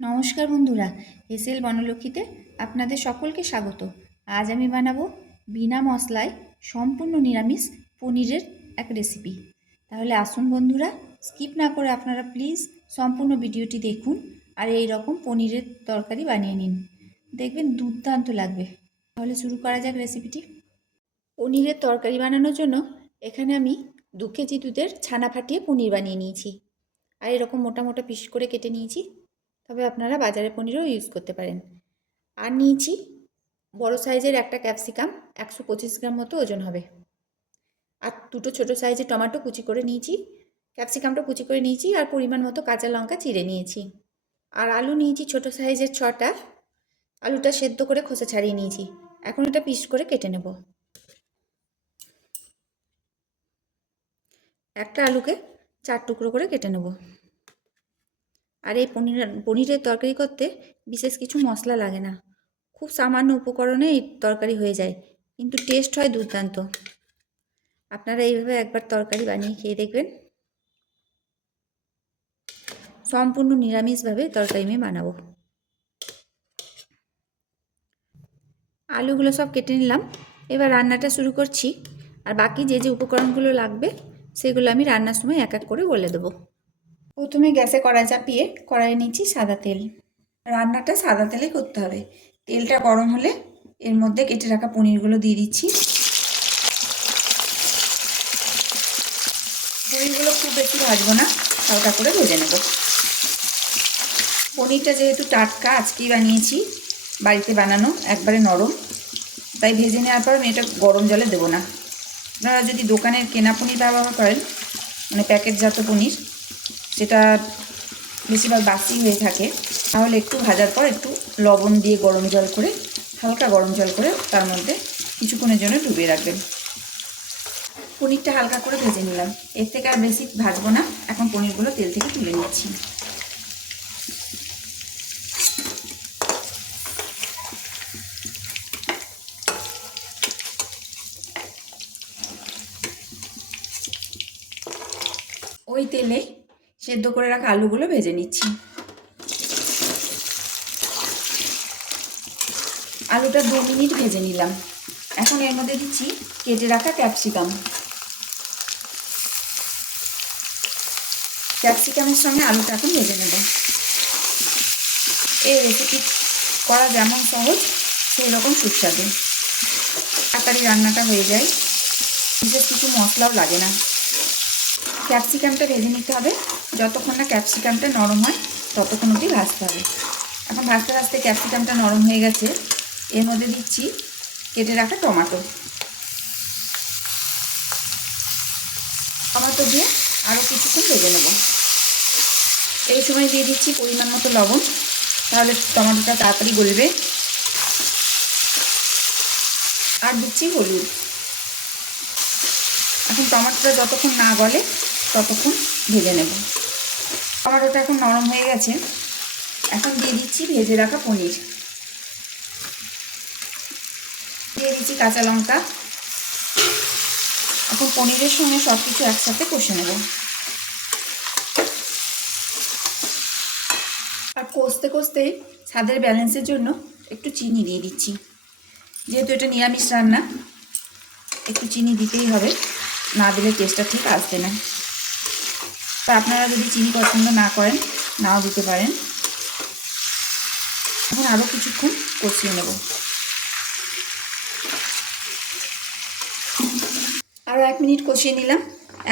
নমস্কার বন্ধুরা, এসএল বনলক্ষ্মীতে আপনাদের সকলকে স্বাগত। আজ আমি বানাবো বিনা মশলায় সম্পূর্ণ নিরামিষ পনিরের এক রেসিপি। তাহলে আসুন বন্ধুরা, স্কিপ না করে আপনারা প্লিজ সম্পূর্ণ ভিডিওটি দেখুন আর এই রকম পনিরের তরকারি বানিয়ে নিন, দেখবেন দুর্দান্ত লাগবে। তাহলে শুরু করা যাক রেসিপিটি। পনিরের তরকারি বানানোর জন্য এখানে আমি 2 কেজি দুধের ছানা ফাটিয়ে পনির বানিয়ে নিয়েছি আর এরকম মোটা মোটা পিস করে কেটে নিয়েছি। তবে আপনারা বাজারের পনিরও ইউজ করতে পারেন। আর নিয়েছি বড় সাইজের একটা ক্যাপসিকাম, 125 গ্রাম মতো ওজন হবে। আর দুটো ছোট সাইজের টমেটো কুচি করে নিয়েছি, ক্যাপসিকামটা কুচি করে নিয়েছি আর পরিমাণ মতো কাঁচা লঙ্কা চিড়ে নিয়েছি। আর আলু নিয়েছি ছোট সাইজের 6টা। আলুটা সেদ্ধ করে খোসা ছাড়িয়ে নিয়েছি। এখন এটা পিস করে কেটে নেব। একটা আলুকে 4 টুকরো করে কেটে নেব। আর এই পনিরের তরকারি করতে বিশেষ কিছু মশলা লাগে না, খুব সামান্য উপকরণে এই তরকারি হয়ে যায়, কিন্তু টেস্ট হয় দুর্দান্ত। আপনারা এইভাবে একবার তরকারি বানিয়ে খেয়ে দেখবেন। সম্পূর্ণ নিরামিষভাবে তরকারি আমি বানাবো। আলুগুলো সব কেটে নিলাম, এবার রান্নাটা শুরু করছি। আর বাকি যে যে উপকরণগুলো লাগবে সেগুলো আমি রান্নার সময় এক এক করে বলে দেবো। প্রথমে গ্যাসে কড়াই চাপিয়ে কড়াইয়ে নিচ্ছি সাদা তেল। রান্নাটা সাদা তেলেই করতে হবে। তেলটা গরম হলে এর মধ্যে কেটে রাখা পনিরগুলো দিয়ে দিচ্ছি। পনিরগুলো খুব বেশি ভাজবো না, হালকা করে ভেজে নেব। পনিরটা যেহেতু টাটকা, আজকেই বানিয়েছি, বাড়িতে বানানো, একবারে নরম, তাই ভেজে নেওয়ার পর আমি এটা গরম জলে দেবো না। আপনারা যদি দোকানের কেনা পনির ব্যবহার করেন, মানে প্যাকেটজাত পনির, সেটা বেশিরভাগ বাসি হয়ে থাকে, তাহলে একটু ভাজার পর একটু লবণ দিয়ে গরম জল করে, হালকা গরম জল করে তার মধ্যে কিছুক্ষণের জন্য ডুবিয়ে রাখবেন। পনিরটা হালকা করে ভেজে নিলাম, এর থেকে আর বেশি ভাজবো না। এখন পনিরগুলো তেল থেকে তুলে নিচ্ছি। ওই তেলে সেদ্ধ করে রাখা আলুগুলো ভেজে নিচ্ছি। আলুটা 2 মিনিট ভেজে নিলাম। এখন এর মধ্যে দিচ্ছি কেটে রাখা ক্যাপসিকাম। ক্যাপসিকামের সঙ্গে আলুটা এখন ভেজে নেব। এই রেসিপি করা যেমন সহজ, সেই রকম সুস্বাদু। তাড়াতাড়ি রান্নাটা হয়ে যায়, বিশেষ কিছু মশলাও লাগে না। ক্যাপসিকামটা ভেজে নিতে হবে, যতক্ষণ না ক্যাপসিকামটা নরম হয় ততক্ষণ অবধি ভাজতে হবে। এখন ভাজতে ভাজতে ক্যাপসিকামটা নরম হয়ে গেছে, এর মধ্যে দিচ্ছি কেটে রাখা টমেটো। টমেটো দিয়ে আরও কিছুক্ষণ ভেজে নেব। এই সময় দিয়ে দিচ্ছি পরিমাণ মতো লবণ, তাহলে টমেটোটা তাড়াতাড়ি গলবে। আর দিচ্ছি হলুদ। এখন টমেটোটা যতক্ষণ না গলে ততক্ষণ ভেজে নেব। টমেটোটা এখন নরম হয়ে গেছে, এখন দিয়ে দিচ্ছি ভেজে রাখা পনির। দিয়ে দিচ্ছি কাঁচা লঙ্কা। এখন পনিরের সঙ্গে সব কিছু একসাথে কষে নেব। আর কষতে কষতে স্বাদের ব্যালেন্সের জন্য একটু চিনি দিয়ে দিচ্ছি। যেহেতু এটা নিরামিষ রান্না, একটু চিনি দিতেই হবে, না দিলে টেস্টটা ঠিক আসবে না। তা আপনারা যদি চিনি পছন্দ না করেন, নাও দিতে পারেন। এখন আরও কিছুক্ষণ কষিয়ে নেব। আরও 1 মিনিট কষিয়ে নিলাম।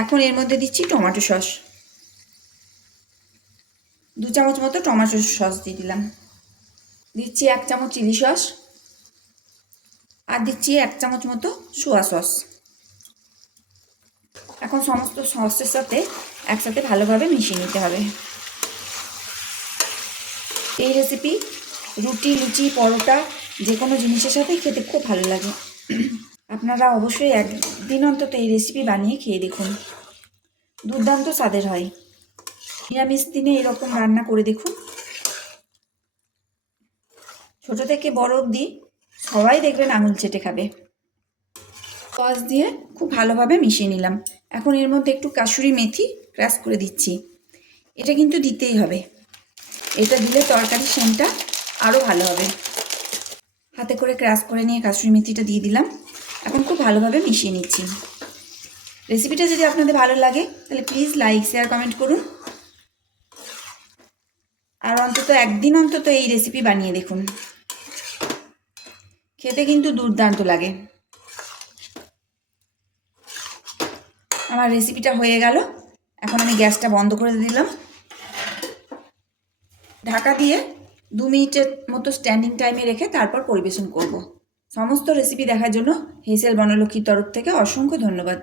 এখন এর মধ্যে দিচ্ছি টমেটো সস। 2 চামচ মতো টমেটো সস দিয়ে দিলাম। দিচ্ছি 1 চামচ চিলি সস। আর দিচ্ছি 1 চামচ মতো সোয়া সস। এখন সমস্ত সসের সাথে একসাথে ভালোভাবে মিশিয়ে নিতে হবে। এই রেসিপি রুটি, লুচি, পরোটা, যে কোনো জিনিসের সাথেই খেতে খুব ভালো লাগে। আপনারা অবশ্যই একদিন অন্তত এই রেসিপি বানিয়ে খেয়ে দেখুন, দুর্দান্ত স্বাদের হয়। নিরামিষ দিনে এরকম রান্না করে দেখুন। ছোট থেকে বড় অবধি সবাই দেখবেন আঙুল চেটে খাবে। সস দিয়ে খুব ভালোভাবে মিশিয়ে নিলাম। এখন এর মধ্যে একটু কাসুরি মেথি ক্রাশ করে দিচ্ছি। এটা কিন্তু দিতেই হবে। এটা দিলে তরকারি সেন্টটা আরও ভালো হবে। হাতে করে ক্রাশ করে নিয়ে কাসুরি মেথিটা দিয়ে দিলাম। এখন খুব ভালোভাবে মিশিয়ে নিচ্ছি। রেসিপিটা যদি আপনাদের ভালো লাগে তাহলে প্লিজ লাইক, শেয়ার, কমেন্ট করুন। আর অন্তত একদিন অন্তত এই রেসিপি বানিয়ে দেখুন, খেতে কিন্তু দুর্দান্ত লাগে। আমার রেসিপিটা হয়ে গেল। এখন আমি গ্যাসটা বন্ধ করে দিলাম। ঢাকা দিয়ে 2 মিনিটের মতো স্ট্যান্ডিং টাইমে রেখে তারপর পরিবেশন করব। সমস্ত রেসিপি দেখার জন্য হেসেল বনলক্ষ্মীর তরফ থেকে অসংখ্য ধন্যবাদ।